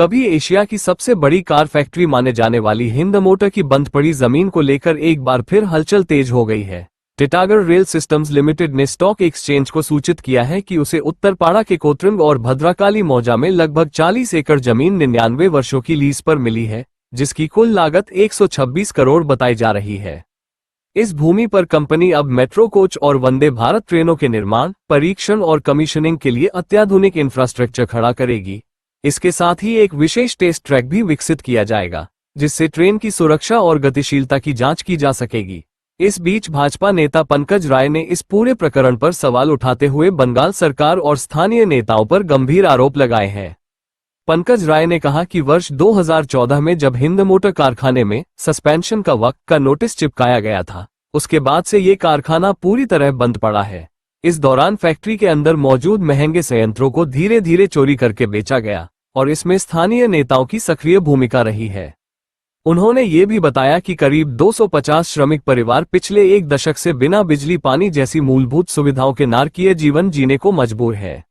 कभी एशिया की सबसे बड़ी कार फैक्ट्री माने जाने वाली हिंद मोटर की बंद पड़ी जमीन को लेकर एक बार फिर हलचल तेज हो गई है। टिटागढ़ रेल सिस्टम्स लिमिटेड ने स्टॉक एक्सचेंज को सूचित किया है कि उसे उत्तरपाड़ा के कोतरंग और भद्राकाली मौजा में लगभग 40 एकड़ जमीन 99 वर्षों की लीज पर मिली है, जिसकी कुल लागत 126 करोड़ बताई जा रही है। इस भूमि पर कंपनी अब मेट्रो कोच और वंदे भारत ट्रेनों के निर्माण, परीक्षण और कमीशनिंग के लिए अत्याधुनिक इंफ्रास्ट्रक्चर खड़ा करेगी। इसके साथ ही एक विशेष टेस्ट ट्रैक भी विकसित किया जाएगा, जिससे ट्रेन की सुरक्षा और गतिशीलता की जांच की जा सकेगी। इस बीच भाजपा नेता पंकज राय ने इस पूरे प्रकरण पर सवाल उठाते हुए बंगाल सरकार और स्थानीय नेताओं पर गंभीर आरोप लगाए हैं। पंकज राय ने कहा कि वर्ष 2014 में जब हिंद मोटर कारखाने में सस्पेंशन का वक्त का नोटिस चिपकाया गया था, उसके बाद से ये कारखाना पूरी तरह बंद पड़ा है। इस दौरान फैक्ट्री के अंदर मौजूद महंगे संयंत्रों को धीरे धीरे चोरी करके बेचा गया और इसमें स्थानीय नेताओं की सक्रिय भूमिका रही है। उन्होंने ये भी बताया कि करीब 250 श्रमिक परिवार पिछले एक दशक से बिना बिजली पानी जैसी मूलभूत सुविधाओं के नारकीय जीवन जीने को मजबूर है।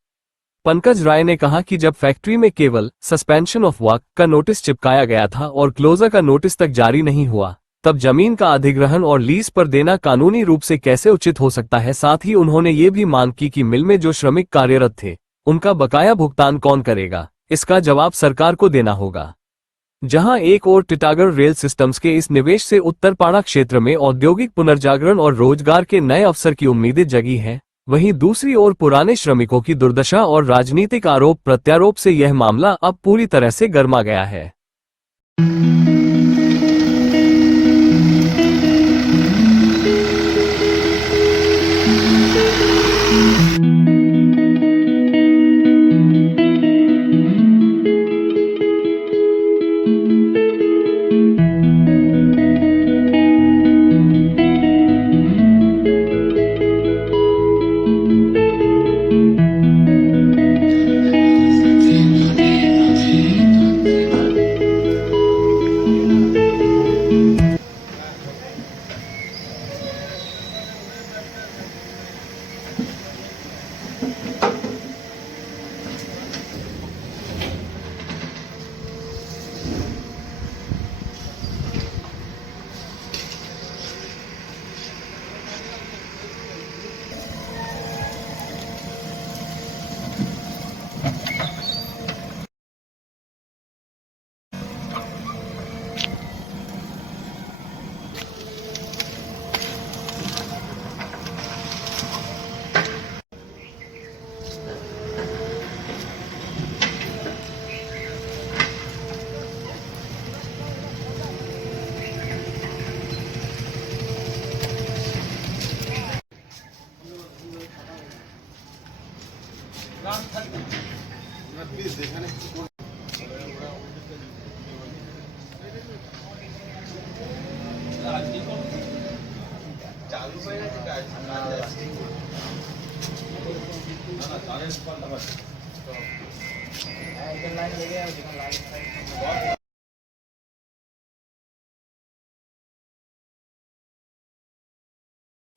पंकज राय ने कहा कि जब फैक्ट्री में केवल सस्पेंशन ऑफ वर्क का नोटिस चिपकाया गया था और क्लोजर का नोटिस तक जारी नहीं हुआ, तब जमीन का अधिग्रहण और लीज पर देना कानूनी रूप से कैसे उचित हो सकता है। साथ ही उन्होंने ये भी मांग की कि मिल में जो श्रमिक कार्यरत थे, उनका बकाया भुगतान कौन करेगा, इसका जवाब सरकार को देना होगा। जहां एक ओर टिटागढ़ रेल सिस्टम्स के इस निवेश से उत्तरपाड़ा क्षेत्र में औद्योगिक पुनर्जागरण और रोजगार के नए अवसर की उम्मीदें जगी हैं, वहीं दूसरी ओर पुराने श्रमिकों की दुर्दशा और राजनीतिक आरोप प्रत्यारोप से यह मामला अब पूरी तरह से गर्मा गया है।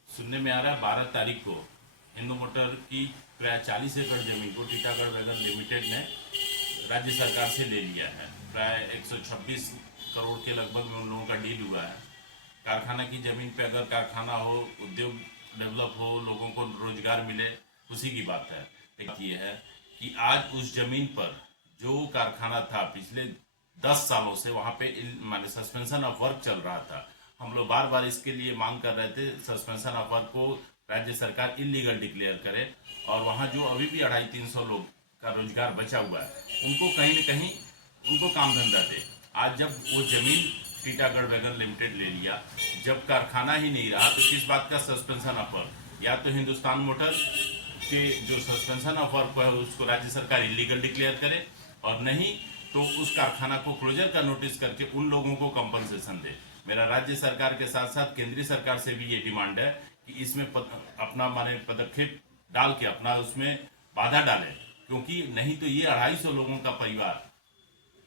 सुनने में आ रहा है 12 तारीख को हिंद मोटर की प्राय 40 एकड़ जमीन को टिटागढ़ वैगन लिमिटेड ने राज्य सरकार से ले लिया है। प्राय 126 करोड़ के लगभग में उन लोगों का डील हुआ है। कारखाना की जमीन पे अगर कारखाना हो, उद्योग डेवलप हो, लोगों को रोजगार मिले, खुशी की बात है। एक ये है कि आज उस जमीन पर जो कारखाना था पिछले 10 सालों से वहाँ पे माने सस्पेंशन ऑफ वर्क चल रहा था। हम लोग बार बार इसके लिए मांग कर रहे थे सस्पेंशन ऑफ वर्क को राज्य सरकार इलीगल डिक्लेयर करे और वहाँ जो अभी भी 250-300 लोग का रोजगार बचा हुआ है उनको कहीं न कहीं उनको काम धंधा दे। आज जब वो जमीन टिटागढ़ वैगन लिमिटेड ले लिया, जब कारखाना ही नहीं रहा, तो किस बात का सस्पेंशन ऑफ वर्क? या तो हिंदुस्तान मोटर के जो सस्पेंशन ऑफ वर्क है उसको राज्य सरकार इलीगल डिक्लेयर करे और नहीं तो उस कारखाना को क्लोजर का नोटिस करके उन लोगों को कंपनसेशन दे। मेरा राज्य सरकार के साथ साथ केंद्रीय सरकार से भी ये डिमांड है कि इसमें अपना माने पदक्षेप डाल के अपना उसमें बाधा डाले, क्योंकि नहीं तो ये 250 लोगों का परिवार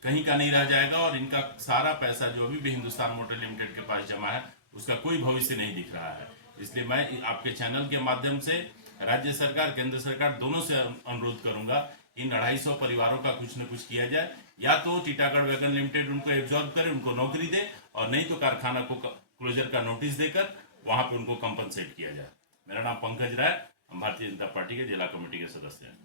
कहीं का नहीं रह जाएगा और इनका सारा पैसा जो अभी भी हिंदुस्तान मोटर लिमिटेड के पास जमा है उसका कोई भविष्य नहीं दिख रहा है। इसलिए मैं आपके चैनल के माध्यम से राज्य सरकार, केंद्र सरकार दोनों से अनुरोध करूंगा इन 250 परिवारों का कुछ न कुछ किया जाए। या तो टीटागढ़ वैगन लिमिटेड उनको एब्जॉर्ब करे, उनको नौकरी दे, और नहीं तो कारखाना को क्लोजर का नोटिस देकर वहां पे उनको कंपनसेट किया जाए। मेरा नाम पंकज राय, हम भारतीय जनता पार्टी के जिला कमेटी के सदस्य हैं।